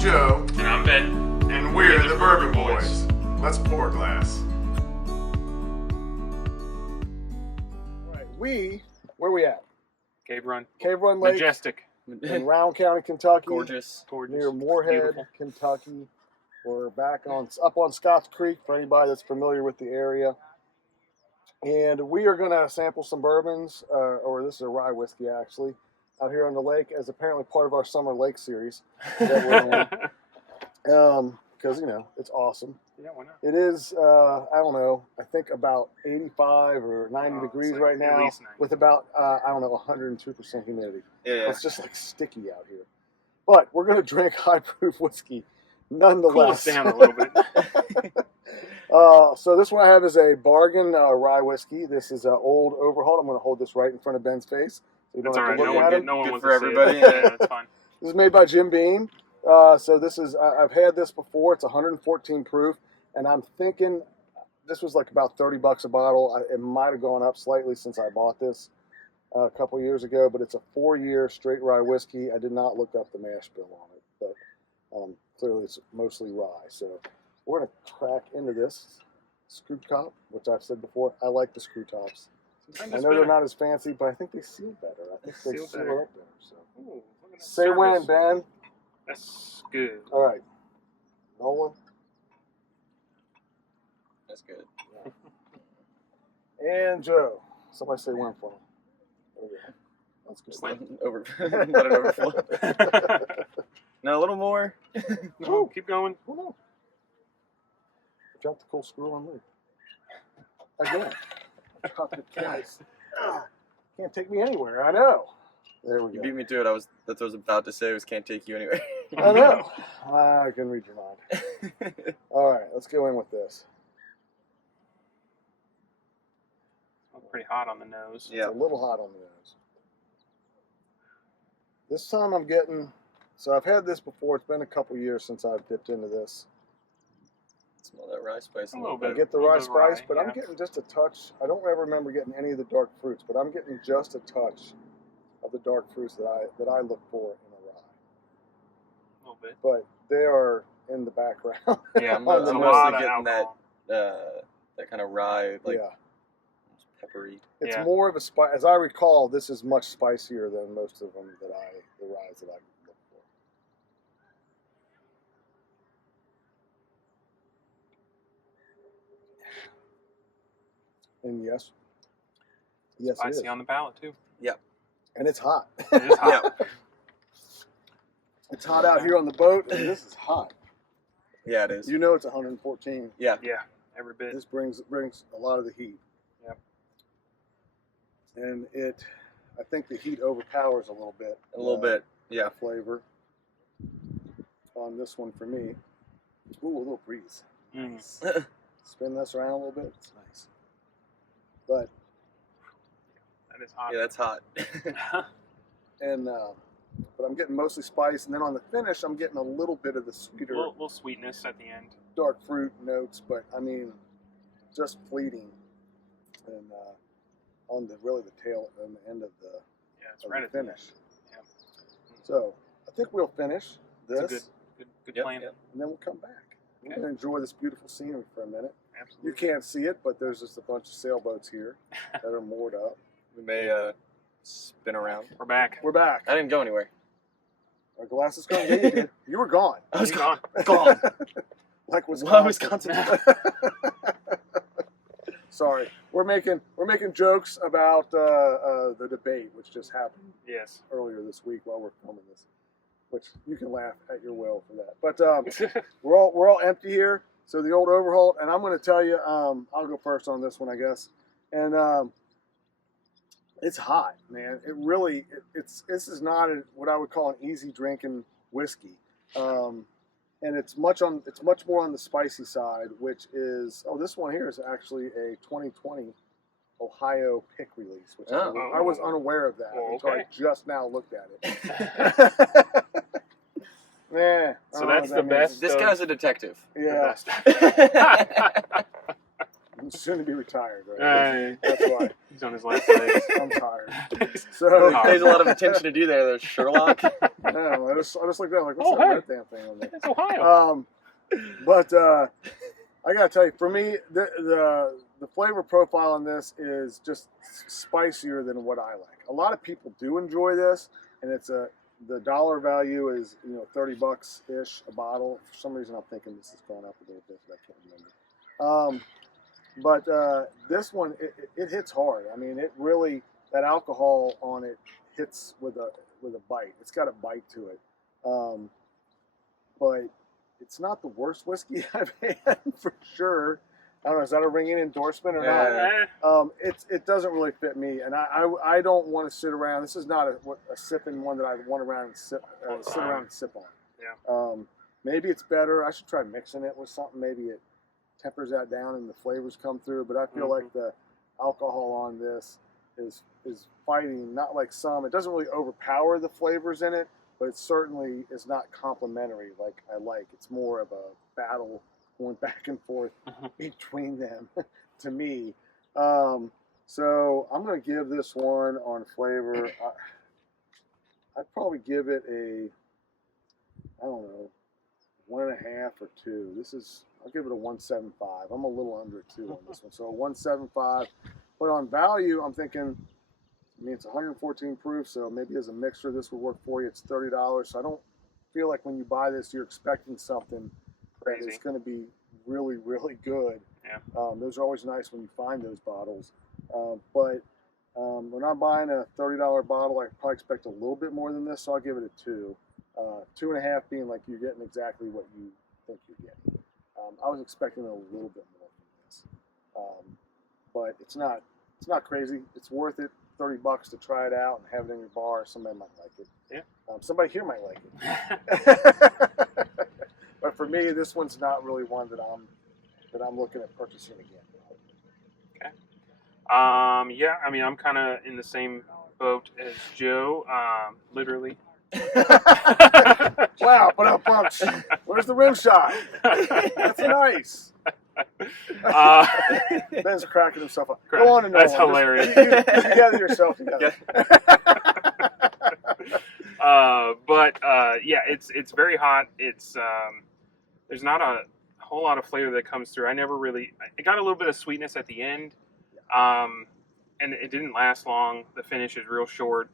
Joe. And I'm Ben. And we're the Bourbon Boys. Let's pour a glass. Alright, where we at? Cave Run. Cave Run Lake. Majestic. In Round County, Kentucky. Gorgeous. Near Moorhead, Beautiful. Kentucky. We're back up on Scotts Creek for anybody that's familiar with the area. And we are going to sample some bourbons, or this is a rye whiskey actually, out here on the lake as apparently part of our Summer Lake series that we're doing. Because, you know, it's awesome. Yeah, why not? It is, I don't know, I think about 85 or 90 degrees like right at now least 90. with about, 102% humidity. Yeah. It's just like sticky out here. But we're going to drink high-proof whiskey nonetheless. Cool us down a little bit. So this one I have is a bargain rye whiskey. This is Old Overholt. I'm going to hold this right in front of Ben's face. So you don't That's all have right. to look at him. No one Good wants for to see everybody. it. Yeah, that's fine. This is made by Jim Beam. So this is, I've had this before. It's 114 proof. And I'm thinking this was like about $30 a bottle. It might have gone up slightly since I bought this a couple years ago. But it's a 4-year straight rye whiskey. I did not look up the mash bill on it. But clearly it's mostly rye. So we're going to crack into this screw top, which I've said before. I like the screw tops. Sometimes I it's know they're better. not as fancy, but I think they seal better. I think they Seal seal better. up better. So. Ooh, look at that Say service. when, Ben. That's good. All right. Nolan. That's good. And Joe. Somebody say when for him. There we go. That's good. Just like- Let it overflow. No, a little more. No, keep going. Oh, no. Drop the cool screw on lid. Again. Drop it twice. Can't take me anywhere. I know. There we You go. beat me to it. That's what I was about to say. Can't take you anywhere. I know. I can read your mind. All right, let's go in with this. It's pretty hot on the nose. Yeah. It's a little hot on the nose. This time I'm getting, so I've had this before. It's been a couple years since I've dipped into this. Smell that rye spice. A little I bit. get the A little rye bit of rye, spice, but yeah. I'm getting just a touch. I don't ever remember getting any of the dark fruits, but I'm getting just a touch of the dark fruits that I look for in a rye. A little bit. But they are in the background. Yeah, I'm On the a mostly nose. lot of getting alcohol. that kind of rye, like Yeah, peppery. it's Yeah. more of a spice. As I recall, this is much spicier than most of them the ryes that I look for. And yes, it Spicy is. on the palate too. And it's hot. It is hot. It's hot out here on the boat, and this is hot. Yeah, it is. You know it's 114. Yeah. Yeah, every bit. This brings a lot of the heat. Yep. And I think the heat overpowers a little bit. A little bit. Yeah. Flavor on this one for me. Ooh, a little breeze. Mm. Spin this around a little bit. It's nice. But That is hot. Yeah, that's hot. but I'm getting mostly spice, and then on the finish, I'm getting a little bit of the sweeter little sweetness at the end. dark fruit notes, but I mean, just fleeting. And on the tail and the end of the, Yeah, it's of right the at the end. finish. Yeah. So I think we'll finish this, It's a good Yep, plan. yep. and then we'll come back. We're Okay. going to enjoy this beautiful scenery for a minute. Absolutely. You can't see it, but there's just a bunch of sailboats here that are moored up. We may spin around. We're back. We're back. I didn't go anywhere. Our glasses gone. Yeah, you did. You were gone. I was You gone. Gone. Like Well, Wisconsin. Wisconsin. Sorry, we're making jokes about the debate which just happened Yes. earlier this week while we're filming this, which you can laugh at your will for that. But we're all empty here. So the Old Overholt, and I'm going to tell you, I'll go first on this one, I guess. And it's hot, man. It really, this is not what I would call an easy drinking whiskey. And it's much more on the spicy side, which is, this one here is actually a 2020 Ohio pick release, which I was unaware of that until I just now looked at it. Man, So that's the best. This guy's a detective. Yeah, I'm soon to be retired, right? That's why. He's on his last legs. I'm tired. So There's a lot of attention to do there. There's Sherlock. I just looked at it like, what's Oh, that hey. red damn thing on there? It's Ohio. But I gotta tell you, for me, the flavor profile on this is just spicier than what I like. A lot of people do enjoy this, and the dollar value is $30 ish a bottle. For some reason, I'm thinking this is going up a little bit, but I can't remember. But this one, it hits hard. I mean, it really, that alcohol on it hits with a bite. It's got a bite to it. But it's not the worst whiskey I've had for sure. I don't know, is that a ringing endorsement or not? It doesn't really fit me, and I don't want to sit around. This is not a sipping one that I want around and sit around and sip on. Yeah. Maybe it's better. I should try mixing it with something. Maybe it tempers that down and the flavors come through. But I feel like the alcohol on this is fighting, not like some. It doesn't really overpower the flavors in it, but it certainly is not complimentary like I like. It's more of a battle going back and forth between them to me. So I'm going to give this one on flavor. I'd probably give it I don't know, 1.5 or 2. I'll give it a 1.75. I'm a little under 2 on this one. So a 1.75. But on value, I'm thinking, it's 114 proof, so maybe as a mixer this would work for you. It's $30. So I don't feel like when you buy this, you're expecting something Crazy. that is going to be really, really good. Yeah. Those are always nice when you find those bottles. But when I'm buying a $30 bottle, I probably expect a little bit more than this, so I'll give it a 2. 2.5 being like you're getting exactly what you think you're getting. I was expecting a little bit more from this, but it's not crazy. It's worth it. $30 to try it out and have it in your bar. Somebody might like it. Yeah. Somebody here might like it. But for me, this one's not really one that I'm looking at purchasing again. Okay. Yeah, I mean, I'm kind of in the same boat as Joe, literally. Wow, but up punch. Where's the rim shot? That's nice. Ben's cracking himself up. Go on and That's on. hilarious. You gather yourself together. Yeah, it's very hot. It's there's not a whole lot of flavor that comes through. I got a little bit of sweetness at the end, and it didn't last long. The finish is real short.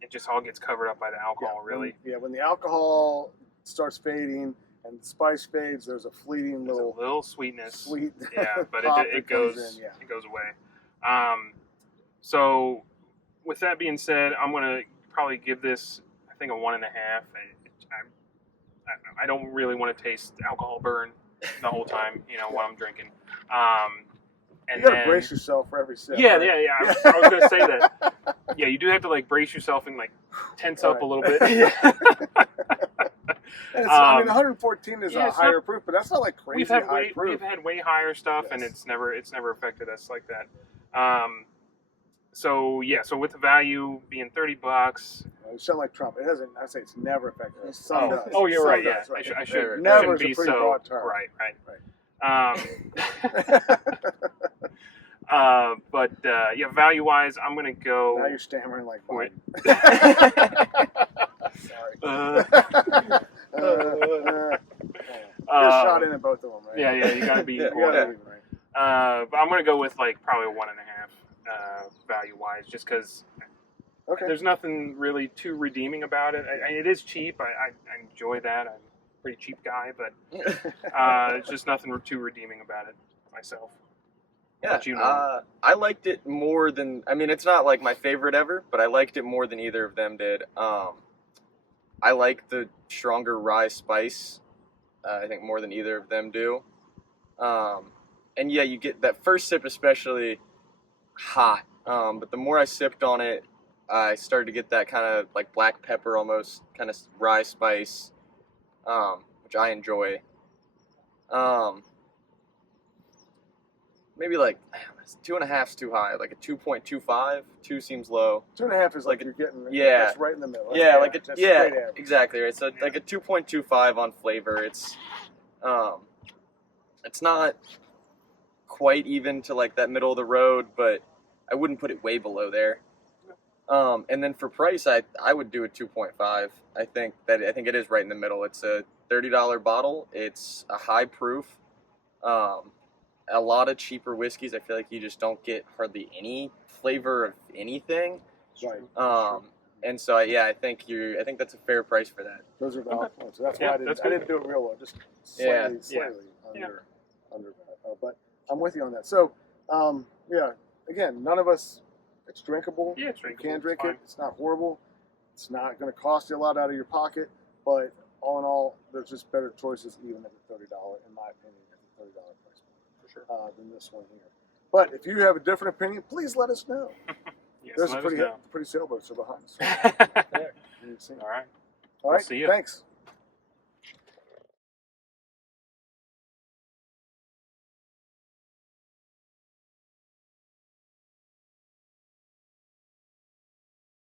It just all gets covered up by the alcohol, really. When the alcohol starts fading and the spice fades, there's a fleeting little sweetness. Sweet. Yeah, but it goes goes in, it goes away. So with that being said, I'm gonna probably give this, I think, a 1.5. I don't really want to taste alcohol burn the whole time, while I'm drinking. And you gotta brace yourself for every sip. Yeah, right? yeah. I was gonna say that. Yeah, you do have to brace yourself and tense up a little bit. And 114 is a higher proof, but that's not crazy high proof. We've had way higher stuff, and it's never affected us like that. So with the value being $30, you sound like Trump. It doesn't. I say it's never affected us. Some does. Oh, you're Some right. does, Yeah, right. I should Never shouldn't is a be pretty so broad term. right. Value wise, I'm gonna go. Now you're stammering like Biden. Sorry. You're shot in both of them, right? Yeah, you gotta be. Right. But I'm gonna go with probably a 1.5 value wise, just because there's nothing really too redeeming about it. It is cheap. I enjoy that. I'm a pretty cheap guy, but it's just nothing too redeeming about it myself. Yeah, I liked it more than, it's not my favorite ever, but I liked it more than either of them did. I like the stronger rye spice, I think, more than either of them do. And yeah, you get that first sip especially hot, but the more I sipped on it, I started to get that kind of black pepper almost kind of rye spice, which I enjoy. Maybe 2.5 is too high. A 2.25. 2 seems low. 2.5 is you're getting. Yeah. That's right in the middle. That's exactly right. So a 2.25 on flavor. It's not quite even to that middle of the road, but I wouldn't put it way below there. And then for price, I would do a 2.5. I think it is right in the middle. It's a $30 bottle. It's a high proof. A lot of cheaper whiskeys, I feel like you just don't get hardly any flavor of anything. Right. And so I think that's a fair price for that. Those are valid points. So that's why I didn't do it real well. Just slightly under that. But I'm with you on that. So again, none of us. It's drinkable. Yeah, it's drinkable. You can drink it's it. It's not horrible. It's not going to cost you a lot out of your pocket. But all in all, there's just better choices even at the $30, in my opinion, at the $30 price point. For sure. Than this one here. But if you have a different opinion, please let us know. Yes, There's let a us know. pretty sailboats are behind us. All right. All right. See you. Thanks.